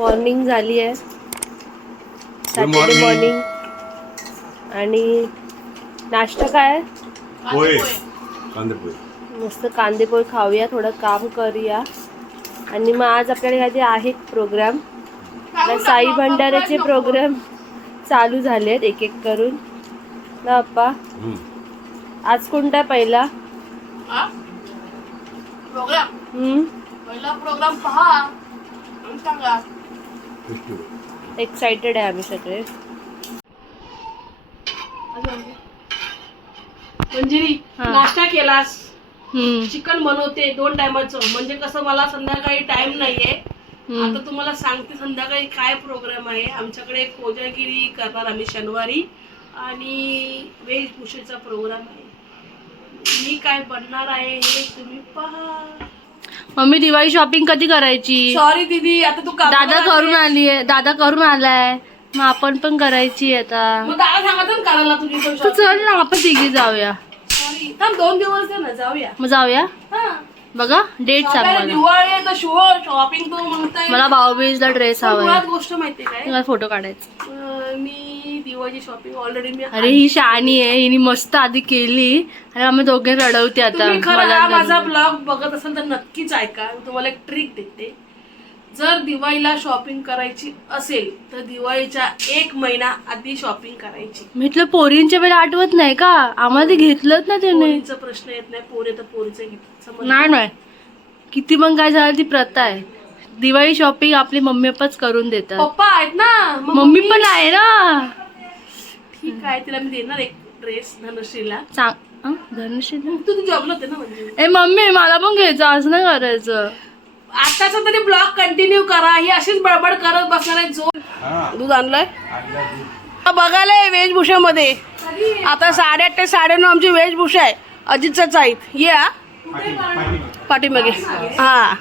Morning झाली आहे, Saturday morning. आणि नाश्ता काय? पोहे, कांदे पोहे. मस्त कांदे पोहे खाऊया, थोडं काम करूया. आणि मग आज आपल्याकडे काहीतरी आहेत प्रोग्राम. साई भंडाऱ्याचे प्रोग्राम चालू झाले आहेत एक एक करून ना अप्पा. आज कोणता पहिला प्रोग्राम पहा, सांगा. एक्साइटेड आहे आम्ही सगळे. मंजिरी, नाश्ता केलास? चिकन बनवते 2 टायमाचं, म्हणजे कसं मला संध्याकाळी टाइम नाहीये. आता तुम्हाला सांगते संध्याकाळी काय प्रोग्राम आहे. आमच्याकडे कोजागिरी करणार आम्ही शनिवारी, आणि वेशभूषेचा प्रोग्राम आहे. मी काय बनणार आहे हे तुम्ही पहा. मम्मी दिवाळी शॉपिंग कधी करायची? सॉरी दीदी, आता तू दादा करून आली आहे, दादा करून आलाय, मग आपण पण करायची आता. मग दादा सांगत ना करायला तुझी. तू चल ना, आपण तिघी जाऊया. सॉरी, थांब 2 दिवस दे ना, जाऊया. मग जाऊया. बघा डेट सांग मला. दिवाळी आहे तर शॉपिंग तो म्हणताय. मला भाऊबीजला ड्रेस हवाय. मुळात गोष्ट माहिती काय, मला फोटो काढायचा. मी दिवाळीची शॉपिंग ऑलरेडी मी. अरे ही शहाणी आहे, हिने मस्त आधी केली आणि आम्ही दोघे रडवते आता. तुम्ही खरं हा माझा ब्लॉग बघत असाल तर नक्कीच ऐका. मी तुम्हाला एक ट्रिक देते. जर दिवाळीला शॉपिंग करायची असेल तर दिवाळीच्या 1 महिना आधी शॉपिंग करायची. म्हटलं पोरींच्या वेळेला आठवत नाही का? आम्हाला ते घेतलंच ना त्याने. पोरींचा प्रश्न येत नाही, पोरे तर पोरीचं घेत. नाही, किती पण काय झालं ती प्रथा आहे. दिवाळी शॉपिंग आपली मम्मी पप्पाच करून देतात. पप्पा आहेत ना, मम्मी पण आहे ना. ठीक आहे, तिला मी देणार एक ड्रेस धनुश्रीला. धनुश्री तू जॉबला होते ना म्हणजे. ए मम्मी मला पण घ्यायचं, असं नाही करायचं. आताचा तरी ब्लॉग कंटिन्यू करा. ही अशीच बडबड करत बसणार आहे. जो दूध आणलंय बघायला वेशभूषामध्ये. आता 8:30 ते 9:30 आमची वेशभूषा आहे. अजितचाच आहे. या पाठीमागे. हा,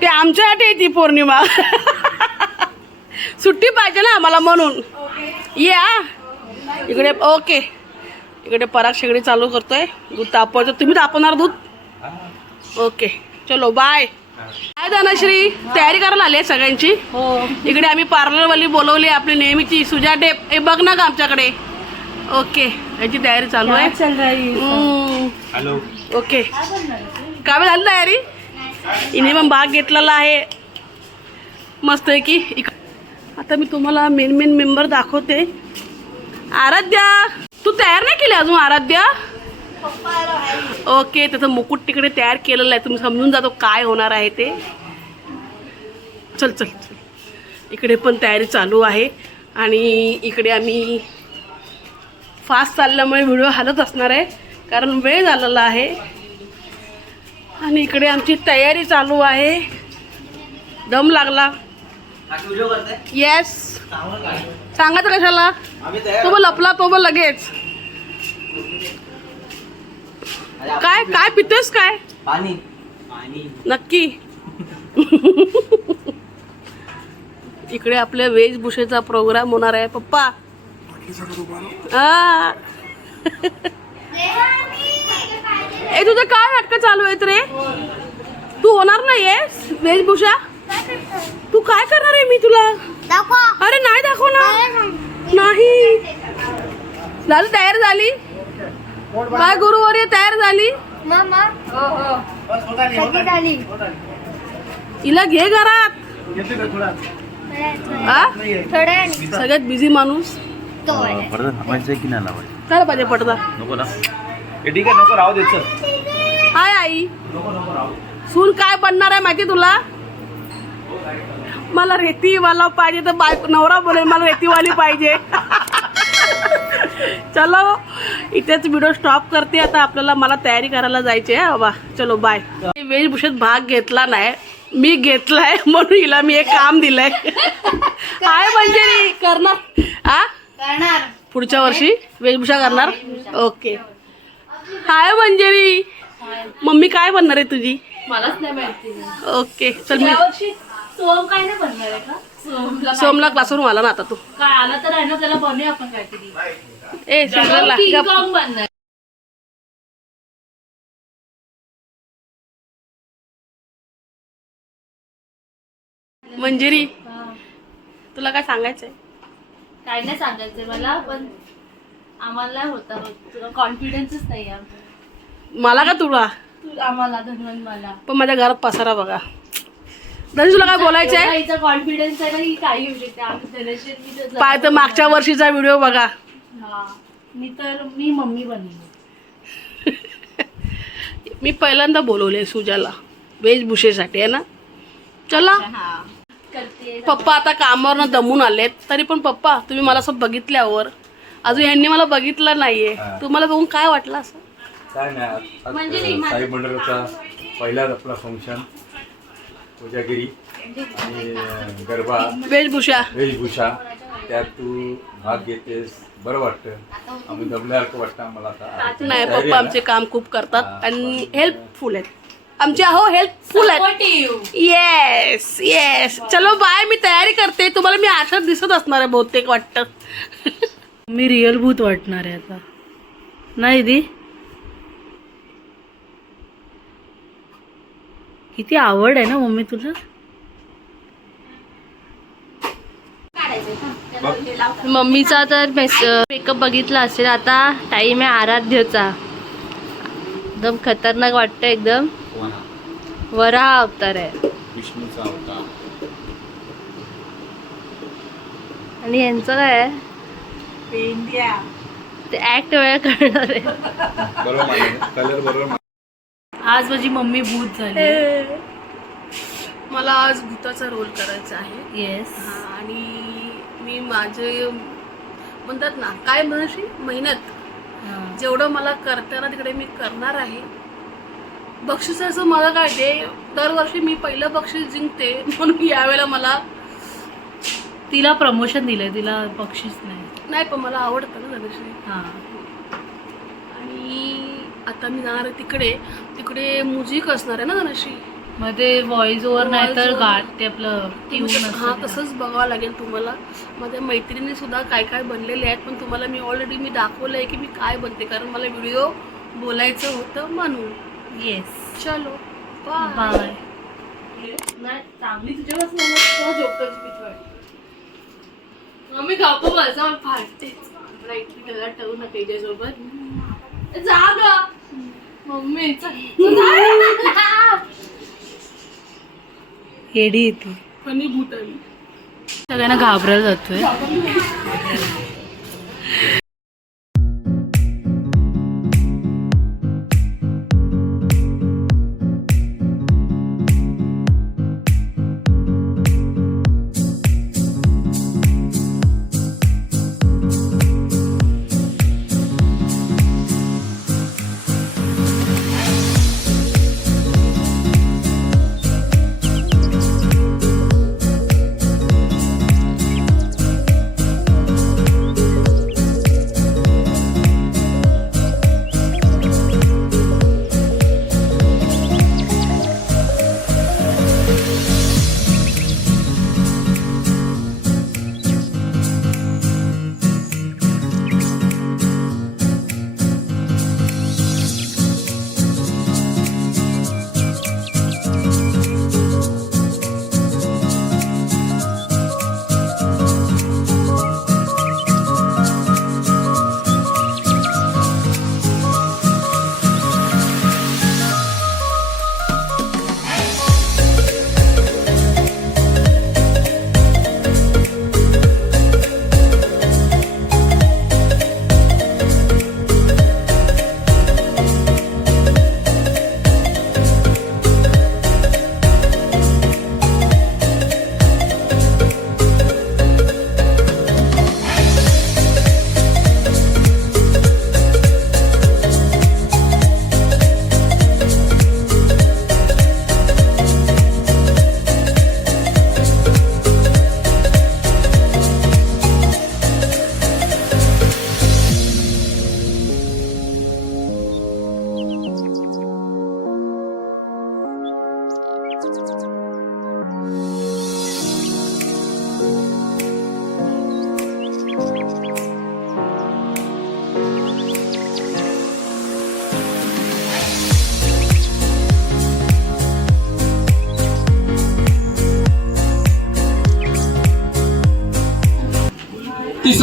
ते आमच्यासाठी आहे ती पौर्णिमा. सुट्टी पाहिजे ना आम्हाला म्हणून. या इकडे. ओके, इकडे पराग शेगडी चालू करतोय. दूध तापवायचं. तुम्ही तापवणार दूध? ओके, चलो बाय. काय धनश्री, तयारी करायला आली आहे सगळ्यांची? हो. इकडे आम्ही पार्लरवाली बोलवली आपली नेहमीची सुजा डेप. हे बघ ना का आमच्याकडे. ओके, याची तयारी चालू आहे. हॅलो. ओके, काय वेळ झाली तयारी? हिने पण भाग घेतलेला आहे मस्त आहे की. आता मी तुम्हाला मेन मेंबर दाखवते. आराध्या, तू तयार नाही केली अजून? आराध्या ओके, त्याचं मुकुट तिकडे तयार केलेलं आहे. तुम्ही समजून जातो काय होणार आहे ते. चल चल, इकडे पण तयारी चालू आहे. आणि इकडे आम्ही फास्ट चालल्यामुळे व्हिडिओ हालत असणार आहे, कारण वेळ झालेला आहे. आणि इकडे आमची तयारी चालू आहे. दम लागला. येस, सांगायचं कशाला? तो मग लपला तो मग लगेच. काय काय पितोस काय? पाणी. नक्की. इकडे आपल्या वेशभूषेचा प्रोग्राम होणार आहे. पप्पा ए, तुझं काय नाटक चालू आहेत रे? तू होणार नाहीयेस वेशभूषा? तू काय करणार आहे? मी तुला अरे नाही दाखवणार. नाही झाली, तयार झाली काय? गुरुवारी तयार झाली. हिला घे घरात. सगळ्यात बिझी माणूस. पडदा थांबायचं की नाही लावायचं? काय पाहिजे पडदा? नको ना. ठीक आहे, नको राहू दे. चल. हाय आई. सून काय बनणार आहे माहिती तुला? मला रेतीवाला पाहिजे तर बायको नवरा बोलेल मला रेतीवाली पाहिजे. चलो, इथेच व्हिडिओ स्टॉप करते. आता आपल्याला मला तयारी करायला जायची आहे बाबा. चलो बाय. वेशभूषेत भाग घेतला नाही, मी घेतलाय म्हणून हिला मी एक काम दिलंय. काय म्हणजे करणार? करणार पुढच्या वर्षी वेशभूषा करणार. ओके. हाय मंजेरी, मम्मी काय बनणार आहे तुझी? मलाच नाही माहिती. ओके चल. मी सोम काय नाही बनणार आहे का? सोमला क्लासवरून आला ना आता. तू काय आला तर आहे ना, त्याला बनवूया आपण काहीतरी. ए सिंगलला बनणार. मंजिरी तुला काय सांगायचंय? काय नाही सांगायचंय मला, पण आम्हाला होता तुला कॉन्फिडन्सच नाही आहे मला का तुला? आम्हाला धन्वंत मला पण माझ्या घरात पसारा बघा. धनी तुला काय बोलायचंय? हिचा कॉन्फिडन्स आहे ना की काही होऊ शकते. आम्ही धनश्री पाय तर मागच्या वर्षीचा व्हिडिओ बघा. हा मी मम्मी बनली. मी पहिल्यांदा बोलवले सुजाला वेशभूषेसाठी आहे ना. चला हा करते. पप्पा आता कामावरनं दमून आलेत, तरी पण पप्पा तुम्ही मला असं बघितल्यावर अजून यांनी मला बघितलं नाहीये, तुम्हाला बघून काय वाटलं असं? काय नाही आज साई मंडळाचा पहिलाच आपला फंक्शन, पूजागिरी आणि गरबा वेशभूषा. वेशभूषा, त्यात तू भाग घेतेस, बरं वाटतं. आम्ही दमल्यासारखं वाटतं आम्हाला आता. नाही पप्पा आमचे काम खूप करतात आणि हेल्पफुल आहेत आमचे. हो हेल्पफुल आहेत. Yes yes. चलो बाय, मी तयारी करते. तुम्हाला मी आशात दिसत असणार आहे बहुतेक वाटतं. मी रिअल भूत वाटणार आहे आता नाही दी. किती आवड आहे ना मम्मी तुला. मम्मीचा तर मेकअप बघितला असेल. आता टाइम आहे आराध्यचा. एकदम खतरनाक वाटतं. एकदम वराह अवतार आहे विष्णूचा अवतार. आणि यांचं काय आहे ते ऍक्ट वेळ करणार आहे. बरोबर कलर बरोबर. आज माझी मम्मी भूत झाली. मला आज भूताचा रोल करायचा आहे. येस. हा, आणि मी माझे म्हणतात ना काय म्हणशी मेहनत जेवढं मला करताना तिकडे मी करणार आहे. बक्षिसाचं मला काय ते दरवर्षी मी पहिलं बक्षीस जिंकते, म्हणून यावेळेला मला तिला प्रमोशन दिलंय, तिला बक्षीस नाही, पण मला आवडतं ना धनश्री. हा. आणि आता मी जाणार आहे तिकडे. तिकडे म्युझिक असणार आहे ना धनश्री. मध्ये व्हॉइस ओव्हर नाही तर Voice over. गात ते आपलं हा तसंच बघावं लागेल तुम्हाला. माझ्या मैत्रिणी सुद्धा काय काय बनलेले आहेत, पण तुम्हाला मी ऑलरेडी मी दाखवलं आहे की मी काय बनते, कारण मला व्हिडिओ बोलायचं होतं म्हणून. येस. चलो बाय. नाही चांगली तुझ्यावर जोकरची भीती वाटते. मम्मी गप्प बस, मला फाटते. इतकी गळा ठेवू नका हिच्यासोबत. जा ग मम्मी. हेडी येते. फनी भूत आहे. सगळ्यांना घाबरायला जातोय.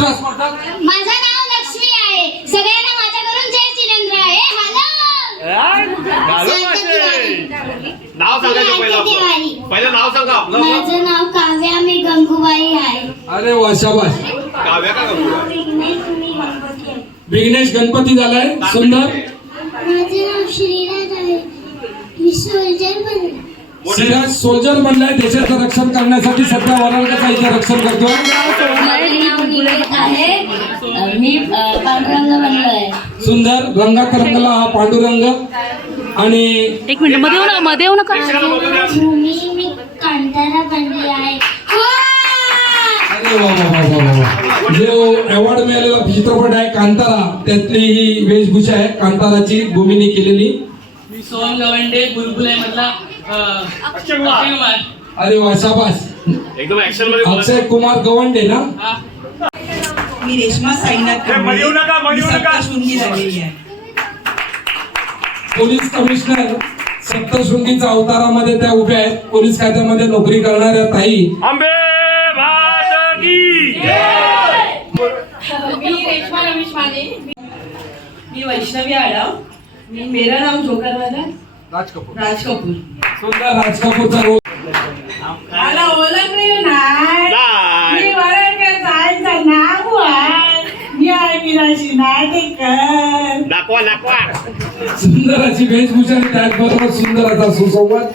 दुसरा स्पर्धक माझं नाव लक्ष्मी आहे. सगळ्यांना माझ्याकडून जय चिरंद्र आहे. नाव सांगायचं पहिलं आपलं. पहिलं नाव सांगा आपलं. माझं नाव काव्या मी गंगूबाई आहे. अरे वा शाबास. काव्या का गंगूबाई? विघ्नेश गणपती झालाय सुंदर. माझं नाव श्रीराज आहे. मी सोल्जर बनले. सिराज सोल्जर बनलाय. देशाचं रक्षण करण्यासाठी सध्या वरांगाचा इथे रक्षण करतोय. माझं नाव निवेद आहे. मी पांडुरंग बनलोय. सुंदर रंगात रंगला हा पांडुरंग. आणि एक मिनिट मध्ये येऊ नका. मी कांतारा बनली आहे. अरे वा वा वा वा वा. जो अवॉर्ड मिळालेला चित्रपट आहे कांतारा, त्यातली ही वेशभूषा आहे कांताराची भूमीने केलेली. मी सोहन गवंडे बुलबुल मधला अक्षय कुमार. अरे वा शाबास. एकदम ऍक्शन मध्ये बोला. अक्षय कुमार गवंडे ना. मी रेश्मा साईनाथ मध्ये येऊ नका, मध्ये येऊ नका. सप्तशृंगी झालेली आहे. पोलीस कमिशनर सप्तशृंगीच्या अवतारामध्ये त्या उभ्या आहेत. पोलीस खात्यामध्ये नोकरी करणाऱ्या ताई. आंबे भात की मी रेश्मा रमेश माने. मी वैष्णवी आडाव. मी मेरा नाम जोकरवाला राज कपूर. सुंदर राज कपूरचा रोल. मला ओळखले नाही. मी वरंगळचा नाव आहे. मी आहे मीराशी नाटेकर. दाखवा दाखवा. सुंदर अशी वेशभूषा आणि त्याचबरोबर सुंदर असा सुसंवाद.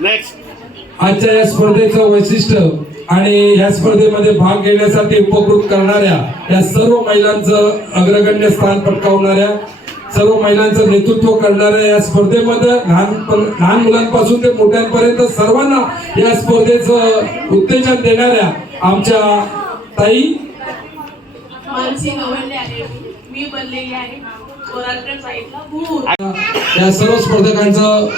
नेक्स्ट. आजच्या या स्पर्धेचं वैशिष्ट्य आणि या स्पर्धेमध्ये भाग घेण्यासाठी उपकृत करणाऱ्या या सर्व महिलांचं अग्रगण्य स्थान पटकावणाऱ्या, सर्व महिलांचं नेतृत्व करणाऱ्या या स्पर्धेमध्ये लहान मुलांपासून ते मोठ्यांपर्यंत सर्वांना या स्पर्धेचं उत्तेजन देणाऱ्या आमच्या ताई. मानसी गवंडे आहे. मी बनलेली आहे कोरालगड साईडला भूर. या सर्व स्पर्धकांचं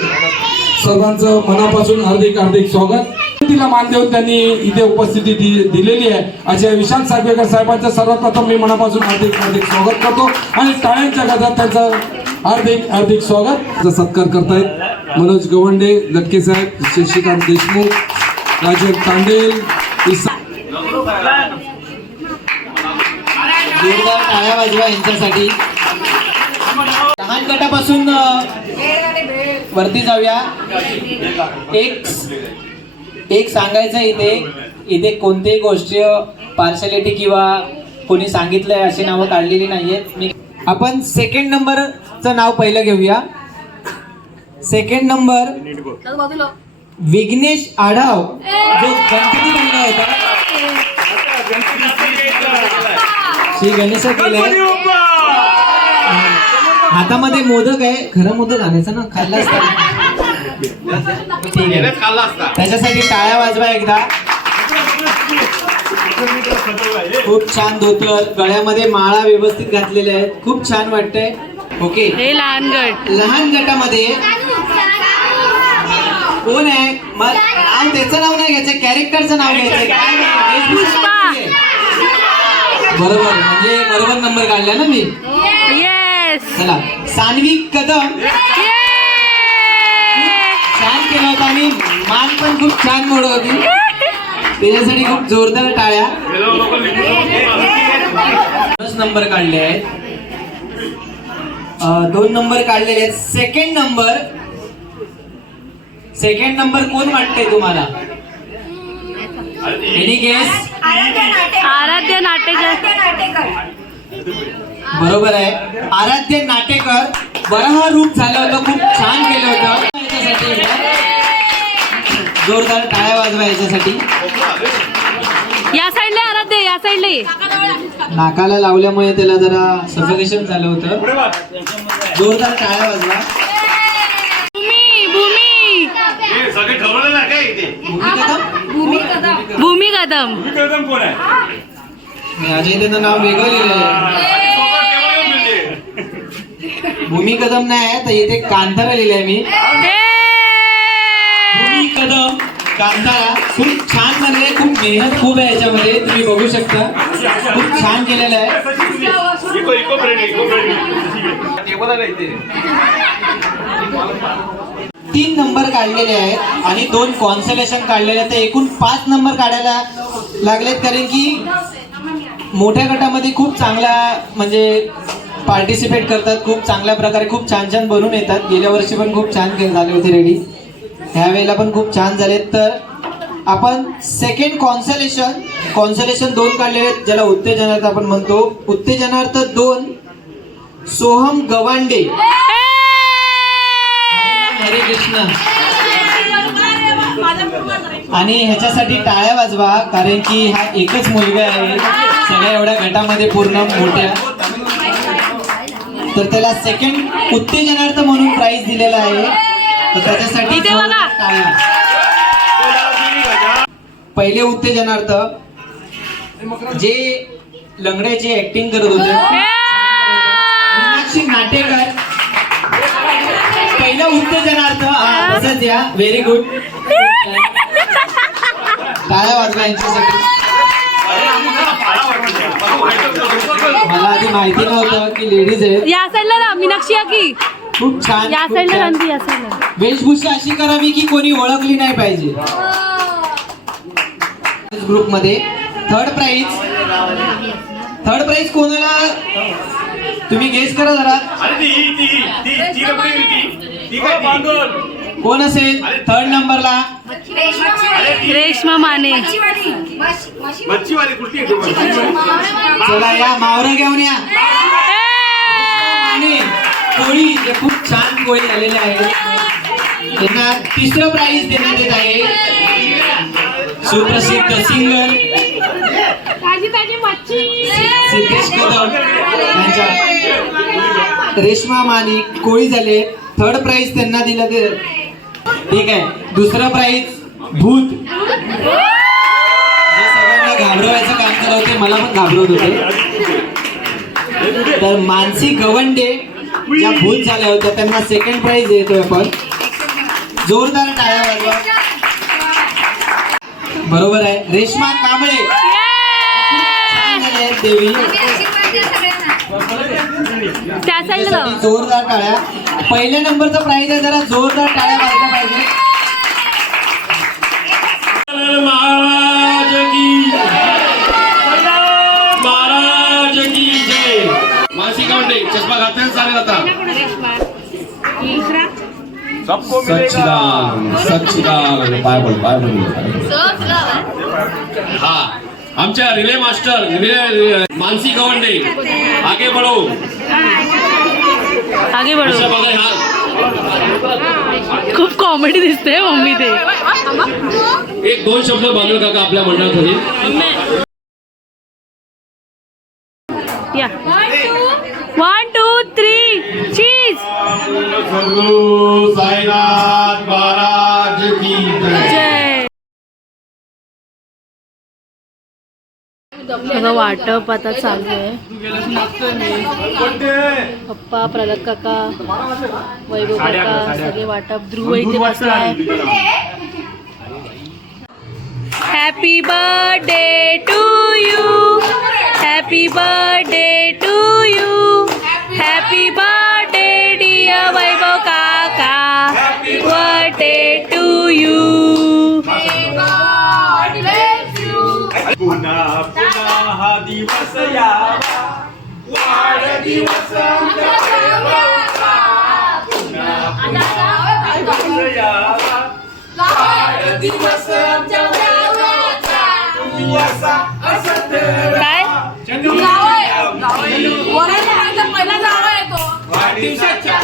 सर्वांचं मनापासून हार्दिक हार्दिक स्वागत. तिला मान देऊन त्यांनी इथे उपस्थिती दिलेली आहे. अशा विशाल सागवेकर साहेबांचं सर्वप्रथम मी मनापासून हार्दिक हार्दिक स्वागत करतो आणि टाळ्यांच्या गजरात त्यांचं हार्दिक हार्दिक स्वागत. सत्कार करतायत मनोज गवंडे, लटके साहेब, शशिकांत देशमुख, राजन तांडेल. जोरदार टाळ्या वाजवा यांच्यासाठी. लहान गटापासून वरती जाऊया. एक सांगायचं इथे कोणतीही गोष्ट पार्शलिटी किंवा कोणी सांगितलंय अशी नावं काढलेली नाहीयेत. आपण सेकंड नंबरचं नाव पहिलं घेऊया. सेकंड नंबर विघ्नेश आढाव, जो गणपती बनला होता. श्री गणेश केलंय. हातामध्ये मोदक आहे. खरं मोदक आणायचं ना, खाल्ला असता. ठीक आहे, त्याच्यासाठी टाळ्या वाजवा एकदा. खूप छान धोतर, गळ्यामध्ये माळा व्यवस्थित घातलेल्या आहेत. खूप छान वाटतंय. ओके, हे लहान गटामध्ये कोण आहे? मग नाव त्याचं नाव नाही घ्यायचं, कॅरेक्टरचं नाव घ्यायचं. बरोबर, म्हणजे बरोबर नंबर काढला ना मी. चला, सान्वी कदम. छान केला होता आणि मान पण खूप छान मोड होती. त्याच्यासाठी खूप जोरदार टाळ्या. 10 नंबर काढले आहेत. 2 नंबर काढलेले आहेत. सेकंड नंबर कोण वाटतंय तुम्हाला? Any guess? आराध्य नाटेकर. बरोबर आहे, आराध्य नाटेकर. बरं हा रूप झालं होतं, खूप छान केलं होतं. याच्यासाठी जोरदार टाळ्या वाजवा याच्यासाठी. या साईडला आराध्य, या साईडला. नाकाला लावल्यामुळे त्याला जरा सफोकेशन झालं होतं. जोरदार टाळ्या वाजवा. भूमी कदम. कोण आहे? माझ्या इथे तर नाव वेगळं लिहिलेलं आहे. भूमी कदम नाही आहे, तर इथे कांतारा लिहिलंय मी. भूमी कदम, कांतारा. खूप छान बनले. खूप मेहनत खूप आहे याच्यामध्ये, तुम्ही बघू शकता. खूप छान केलेलं आहे. 3 नंबर काढलेले आहेत आणि 2 कॉन्सलेशन काढलेले आहेत. एकूण 5 नंबर काढायला लागलेत, कारण की मोठ्या गटामध्ये खूप चांगला म्हणजे पार्टिसिपेट करतात, खूप चांगल्या प्रकारे खूप छान छान बनवून येतात. गेल्या वर्षी पण खूप छान झाले होते रेडी, ह्या वेळेला पण खूप छान झालेत. तर आपण सेकंड कॉन्सलेशन 2 काढले आहेत, ज्याला उत्तेजनार्थ आपण म्हणतो. उत्तेजनार्थ 2 सोहम गवांडे. हरे कृष्ण. आणि ह्याच्यासाठी टाळ्या वाजवा, कारण की हा एकच मुलगा आहे सगळ्या एवढ्या गटामध्ये पूर्ण मोठ्या. तर त्याला सेकंड उत्तेजनार्थ म्हणून प्राइज दिलेला आहे, तर त्याच्यासाठी टाळ्या. पहिले उत्तेजनार्थ जे लंगड्याची ऍक्टिंग करत होते मीनाक्षी नाटेकर. पहिलं उत्तेजनार्थ तसंच या. Very good. टाळ्या वाजवा यांच्यासाठी. मला आधी माहिती नव्हतं की लेडीज आहे. या साईडला ना मीनाक्षी या की खूप छान. या खूप साईडला छान. रणती या साईडला. वेशभूषा अशी करावी की कोणी ओळखली नाही पाहिजे. ग्रुप मध्ये थर्ड प्राइज कोणाला तुम्ही गेस करा जरा. कोण असेल थर्ड नंबरला? रेश्मा माने. चला या मावरं घेऊन या. माने कोळी जे खूप छान कोळी आलेले आहेत, त्यांना तिसरं प्राइज देण्यात येत आहे. सुप्रसिद्ध सिंगर सिद्धेश कदम यांच्या रेश्मा माने कोळी झाले. थर्ड प्राइज त्यांना दिलं ते ठीक आहे. दुसरं प्राइज भूत, जे सगळ्यांना घाबरवायचं काम करत होते, मला पण घाबरवत होते. तर मानसी गवंडे ज्या भूत झाल्या होत्या त्यांना सेकंड प्राइज देतोय आपण. जोरदार टाळ्या वाजवा. बरोबर आहे. रेश्मा कांबळे छान झाले आहेत देवी. त्या साईडला त्यासाठी जोरदार टाळ्या. पहिल्या नंबरचा प्राइज आहे, जरा जोरदार टाळ्या वाजल्या पाहिजे. महाराज की जय. मानसी गावंडे चष्मा घातल्याने चालेल आता. हा आमच्या रिले मास्टर मानसी गवंडे. आगे बढ़ो. अशा बघा हा. खूप कॉमेडी दिसते मम्मी ते. 1-2 शब्द बांधून काका आपल्या मंडळामध्ये. या 1 2 3 चीज. साईनाथ महाराज की जय. सगळं वाटप आता चालू आहे. पप्पा, प्रल्हाद काका, वैभव काका सगळे वाटप. ध्रुव इथे बसलाय. Happy birthday to you. Happy birthday to you. Happy birthday dear Vaibhav काका. Birthday to you. पुन्हा पुन्हा हा दिवस यावा. वाढदिवस काय वाढदिवसाच्या